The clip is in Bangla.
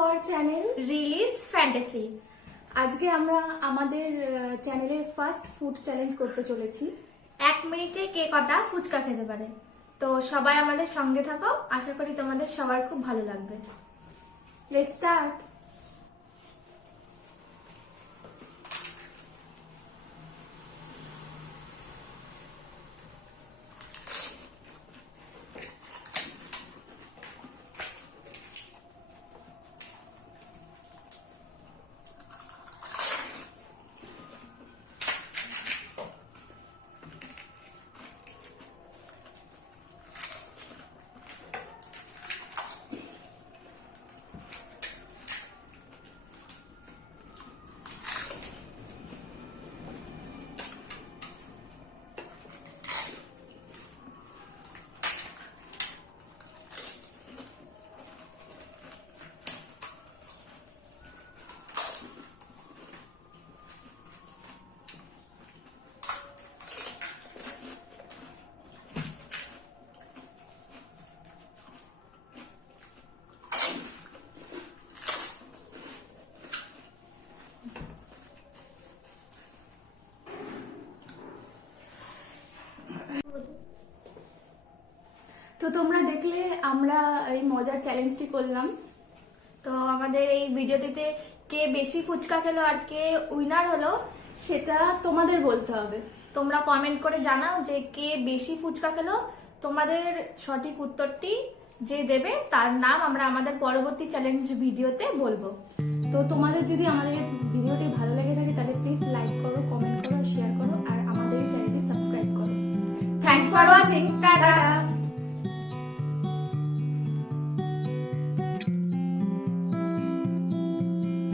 Our channel release fantasy. আজকে আমরা আমাদের চ্যানেলে ফার্স্ট ফুড চ্যালেঞ্জ করতে চলেছি। 1 মিনিটে কে কটা ফুচকা খেতে পারে। তো সবাই আমাদের সঙ্গে থাকো, আশা করি তোমাদের সবার খুব ভালো লাগবে। Let's start. তো তোমরা দেখলে আমরা এই মজার চ্যালেঞ্জটি করলাম। তো আমাদের এই ভিডিওটিতে কে বেশি ফুচকা খেলো আর কে উইনার হলো সেটা তোমাদের বলতে হবে। তোমরা কমেন্ট করে জানাও যে কে বেশি ফুচকা খেলো। তোমাদের সঠিক উত্তরটি যে দেবে তার নাম আমরা আমাদের পরবর্তী চ্যালেঞ্জ ভিডিওতে বলবো। তো তোমাদের যদি আমাদের ভিডিওটি ভালো লেগে থাকে তাহলে প্লিজ লাইক করো, কমেন্ট করো, শেয়ার করো আর আমাদের চ্যানেলটি সাবস্ক্রাইব করো। Thanks for watching. টাটা।